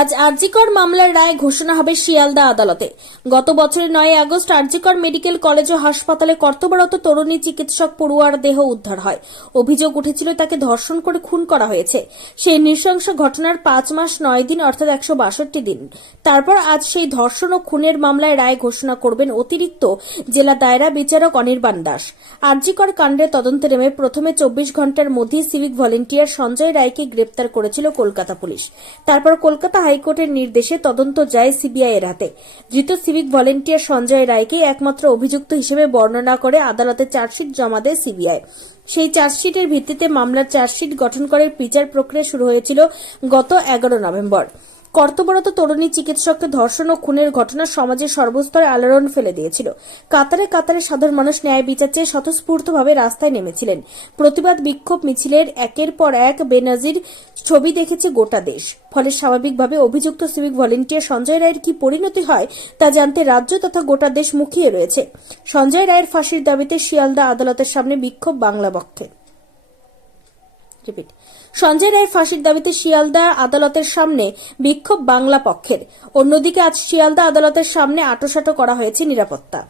আজ আরজিকর মামলার রায় ঘোষণা হবে শিয়ালদা আদালতে। গত বছরের নয় আগস্ট আরজিকর মেডিকেল কলেজ ও হাসপাতালে কর্তব্যরত তরুণী চিকিৎসক পড়ুয়ার দেহ উদ্ধার হয়। অভিযোগ উঠেছিল তাকে ধর্ষণ করে খুন করা হয়েছে। সেই নৃশংস ঘটনার পাঁচ মাস, নয় দিন অর্থাৎ একশো বাষট্টি দিন। তারপর আজ সেই ধর্ষণ ও খুনের মামলায় রায় ঘোষণা করবেন অতিরিক্ত জেলা দায়রা বিচারক অনির্বাণ দাস। আরজিকর কাণ্ডের তদন্তে নেমে প্রথমে চব্বিশ ঘণ্টার মধ্যেই সিভিক ভলেন্টিয়ার সঞ্জয় রায়কে গ্রেপ্তার করেছিল কলকাতা পুলিশ। তারপর কলকাতা হাইকোর্টের নির্দেশে তদন্ত যায় সিবিআই এর হাতে। ধৃত সিভিক ভলেন্টিয়ার সঞ্জয় রায়কে একমাত্র অভিযুক্ত হিসেবে বর্ণনা করে আদালতে চার্জশিট জমা দেয় সিবিআই। সেই চার্জশিটের ভিত্তিতে মামলার চার্জশিট গঠন করে বিচার প্রক্রিয়া শুরু হয়েছিল গত এগারো নভেম্বর। কর্তব্যরত তরুণী চিকিৎসককে ধর্ষণ ও খুনের ঘটনা সমাজের সর্বস্তরে আলোড়ন ফেলে দিয়েছিল। কাতারে কাতারে সাধারণ মানুষ ন্যায় বিচার চেয়ে স্বতঃস্ফূর্তভাবে রাস্তায় নেমেছিলেন। প্রতিবাদ বিক্ষোভ মিছিলের একের পর এক বেনাজির ছবি দেখেছে গোটা দেশ। ফলে স্বাভাবিকভাবে অভিযুক্ত সিভিক ভলেন্টিয়ার সঞ্জয় রায়ের কি পরিণতি হয়, তা জানতে রাজ্য তথা গোটা দেশ মুখিয়ে রয়েছে। সঞ্জয় রায়ের ফাঁসির দাবিতে শিয়ালদা আদালতের সামনে বিক্ষোভ বাংলা পক্ষে। রিপিট সঞ্জয় রায়ের ফাঁসির দাবিতে শিয়ালদা আদালতের সামনে বিক্ষোভ বাংলা পক্ষের। অন্যদিকে আজ শিয়ালদা আদালতের সামনে আটোসাটো করা হয়েছে নিরাপত্তা।